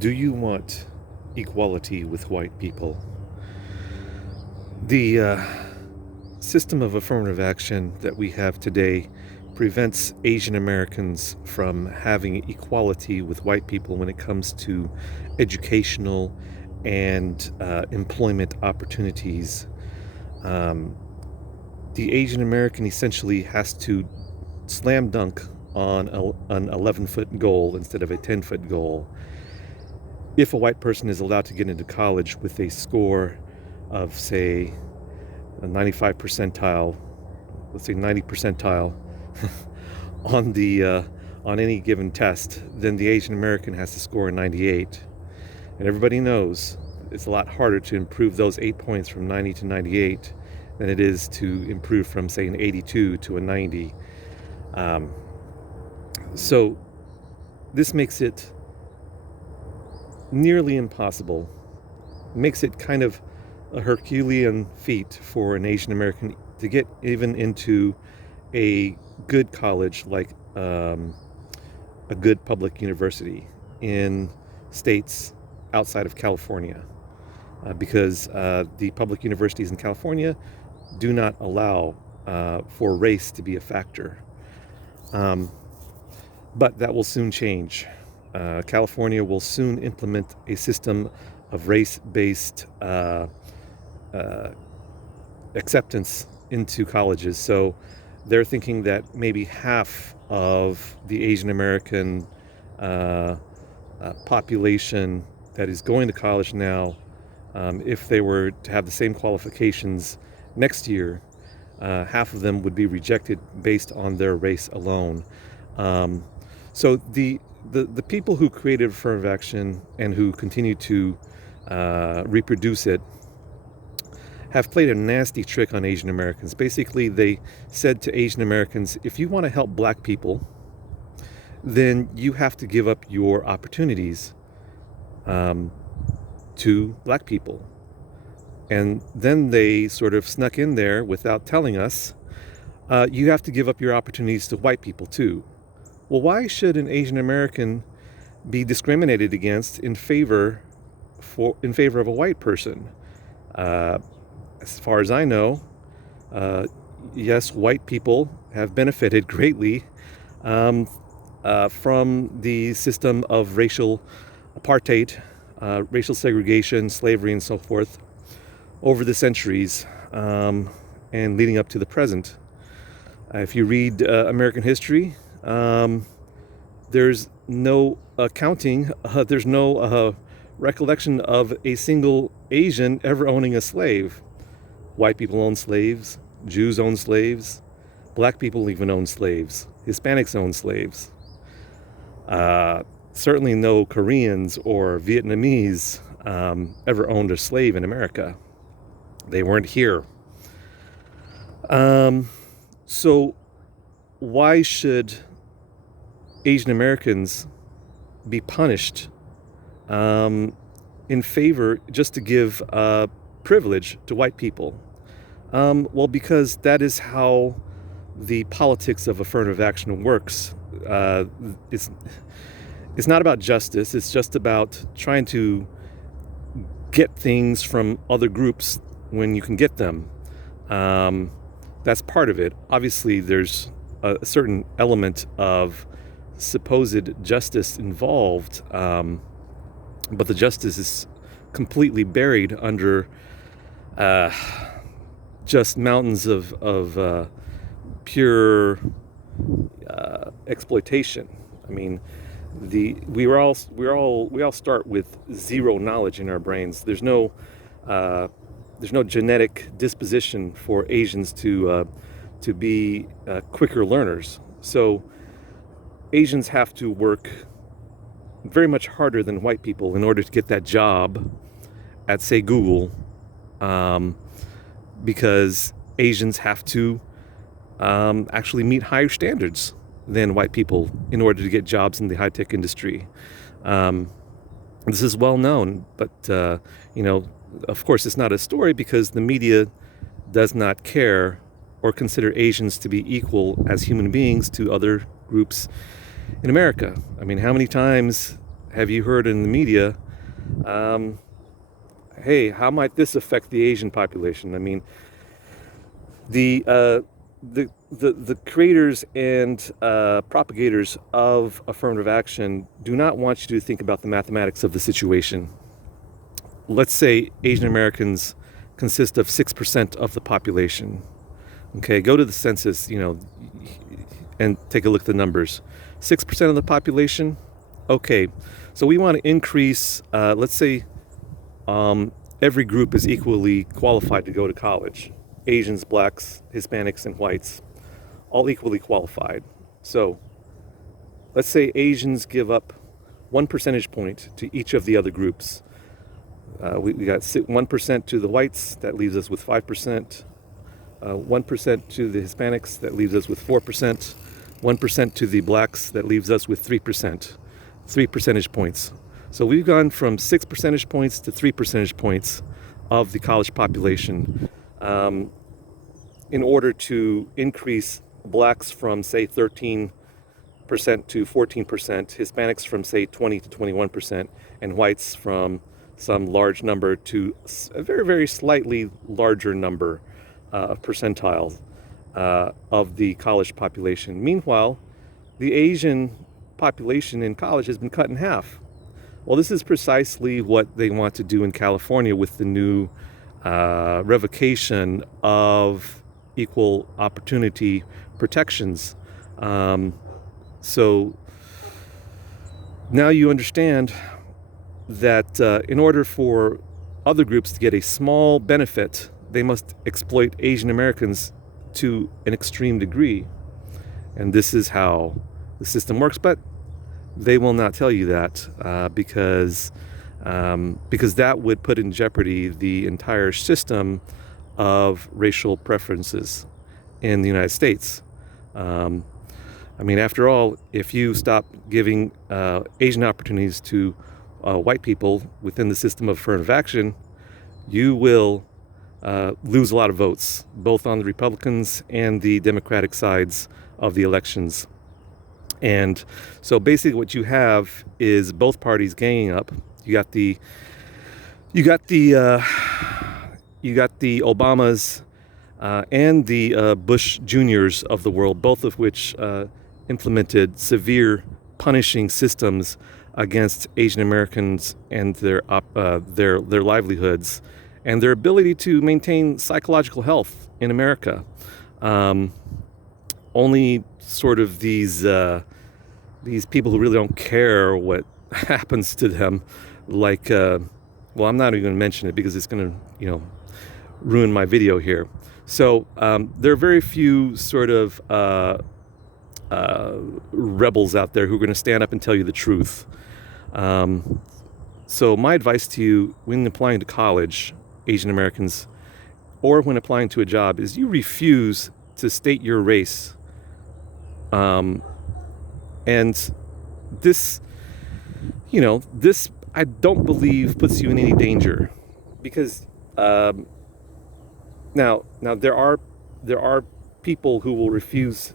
Do you want equality with white people? The system of affirmative action that we have today prevents Asian Americans from having equality with white people when it comes to educational and employment opportunities. Um, the Asian American essentially has to slam dunk on an 11-foot goal instead of a 10-foot goal. If a white person is allowed to get into college with a score of, say, a 95 percentile, let's say 90 percentile on the on any given test, then the Asian American has to score a 98. And everybody knows it's a lot harder to improve those 8 points from 90 to 98 than it is to improve from, say, an 82 to a 90. So this makes it nearly impossible. It makes it kind of a Herculean feat for an Asian American to get even into a good college, like a good public university in states outside of California, because the public universities in California do not allow for race to be a factor. But that will soon change. California will soon implement a system of race-based acceptance into colleges. So they're thinking that maybe half of the Asian American population that is going to college now, if they were to have the same qualifications next year, half of them would be rejected based on their race alone. So the people who created affirmative action and who continue to reproduce it have played a nasty trick on Asian Americans. Basically, they said to Asian Americans, if you want to help black people, then you have to give up your opportunities to black people. And then they sort of snuck in there without telling us, you have to give up your opportunities to white people too. Well, why should an Asian American be discriminated against in favor of a white person? As far as I know, yes, white people have benefited greatly from the system of racial apartheid, racial segregation, slavery, and so forth over the centuries and leading up to the present. If you read American history, there's no accounting, there's no recollection of a single Asian ever owning a slave. White people own slaves, Jews own slaves, black people even own slaves, Hispanics own slaves. Certainly no Koreans or Vietnamese ever owned a slave in America. They weren't here. So why should Asian Americans be punished in favor just to give privilege to white people? Well, because that is how the politics of affirmative action works. It's not about justice. It's just about trying to get things from other groups when you can get them. That's part of it. Obviously, there's a certain element of supposed justice involved, but the justice is completely buried under just mountains of pure exploitation. I mean, we all start with zero knowledge in our brains. There's no genetic disposition for Asians to be quicker learners. So Asians have to work very much harder than white people in order to get that job at, say, Google, because Asians have to actually meet higher standards than white people in order to get jobs in the high-tech industry. This is well known, but of course it's not a story because the media does not care or consider Asians to be equal as human beings to other groups in America. I mean, how many times have you heard in the media, um, hey, how might this affect the Asian population? I mean, the the creators and propagators of affirmative action do not want you to think about the mathematics of the situation. Let's say Asian Americans consist of 6% of the population. Okay, go to the census, and take a look at the numbers. 6% of the population. Okay, so we want to increase. Let's say every group is equally qualified to go to college. Asians, blacks, Hispanics, and whites, all equally qualified. So let's say Asians give up 1 percentage point to each of the other groups. We got 1% to the whites, that leaves us with 5%. 1% to the Hispanics, that leaves us with 4%. 1% to the blacks, that leaves us with 3%. 3 percentage points. So we've gone from 6 percentage points to 3 percentage points of the college population in order to increase blacks from, say, 13% to 14%, Hispanics from, say, 20 to 21%, and whites from some large number to a very, very slightly larger number of percentiles of the college population. Meanwhile, the Asian population in college has been cut in half. Well, this is precisely what they want to do in California with the new revocation of equal opportunity protections. So now you understand that in order for other groups to get a small benefit, they must exploit Asian Americans to an extreme degree. And this is how the system works. But they will not tell you that because that would put in jeopardy the entire system of racial preferences in the United States. I mean, after all, if you stop giving Asian opportunities to white people within the system of affirmative action, you will lose a lot of votes, both on the Republicans and the Democratic sides of the elections. And so basically what you have is both parties ganging up. You got the Obamas and the Bush Juniors of the world, both of which implemented severe punishing systems against Asian Americans and their livelihoods and their ability to maintain psychological health in America. Only sort of these people who really don't care what happens to them, like, well, I'm not even going to mention it because it's going to, ruin my video here. So there are very few sort of rebels out there who are going to stand up and tell you the truth. So my advice to you when applying to college, Asian Americans, or when applying to a job, is you refuse to state your race. And this, this I don't believe puts you in any danger, because now there are people who will refuse.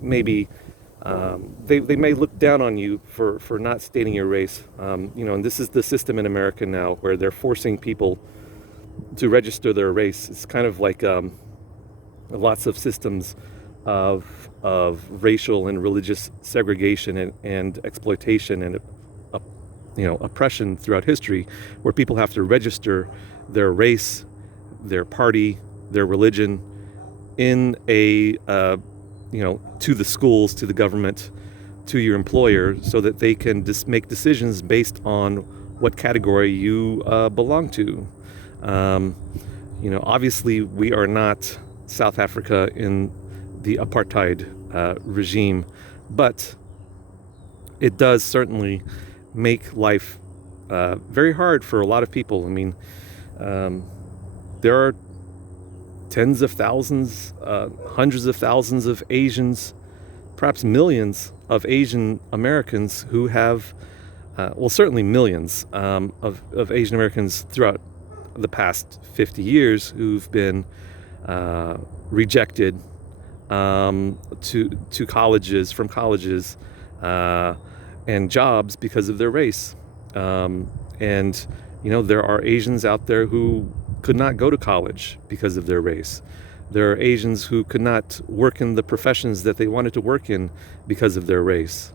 Maybe they may look down on you for not stating your race. And this is the system in America now, where they're forcing people to register their race. It's kind of like lots of systems of racial and religious segregation and exploitation and oppression throughout history, where people have to register their race, their party, their religion in a to the schools, to the government, to your employer, so that they can make decisions based on what category you belong to. Obviously we are not South Africa in the apartheid regime, but it does certainly make life very hard for a lot of people. I mean, there are tens of thousands, hundreds of thousands of Asians, perhaps millions of Asian Americans who have, certainly millions of Asian Americans throughout the past 50 years who've been rejected from colleges, and jobs because of their race. And, there are Asians out there who could not go to college because of their race. There are Asians who could not work in the professions that they wanted to work in because of their race.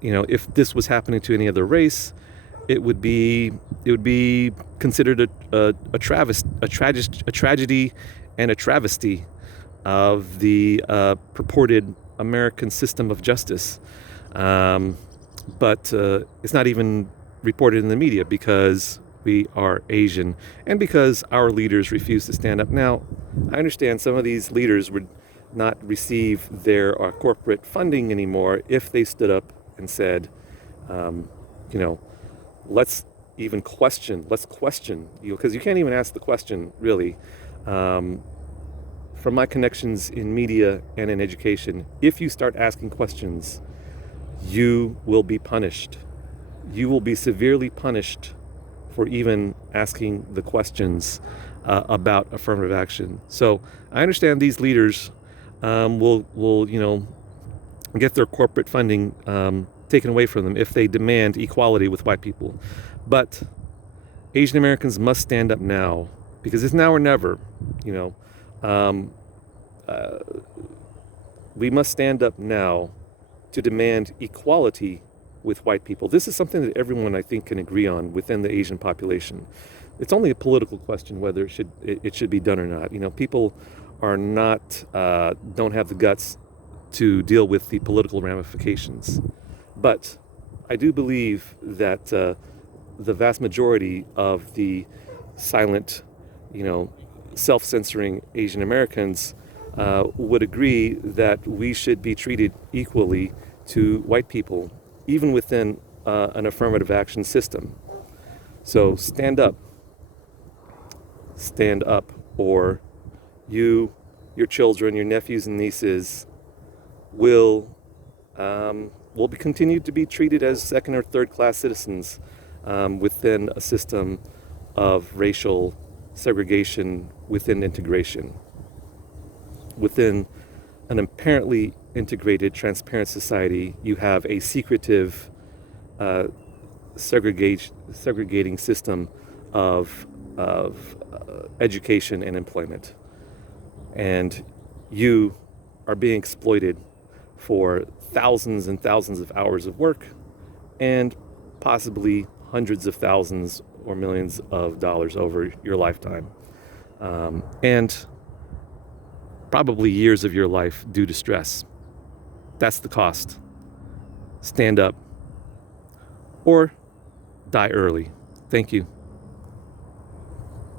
If this was happening to any other race, it would be considered a tragedy and a travesty of the purported American system of justice. But it's not even reported in the media because we are Asian and because our leaders refuse to stand up. Now, I understand some of these leaders would not receive their corporate funding anymore if they stood up and said, let's question, because you can't even ask the question, really. From my connections in media and in education, if you start asking questions, you will be punished. You will be severely punished for even asking the questions about affirmative action. So I understand these leaders will get their corporate funding taken away from them if they demand equality with white people. But Asian Americans must stand up now, because it's now or never. We must stand up now to demand equality with white people. This is something that everyone, I think, can agree on within the Asian population. It's only a political question whether it should be done or not. People are not don't have the guts to deal with the political ramifications. But I do believe that the vast majority of the silent, self-censoring Asian Americans would agree that we should be treated equally to white people, even within an affirmative action system. So stand up, or your children, your nephews and nieces will be continued to be treated as second or third class citizens within a system of racial segregation within integration. Within an apparently integrated, transparent society, you have a secretive, segregating system of education and employment. And you are being exploited for thousands and thousands of hours of work and possibly hundreds of thousands or millions of dollars over your lifetime. And probably years of your life due to stress. That's the cost. Stand up or die early. Thank you.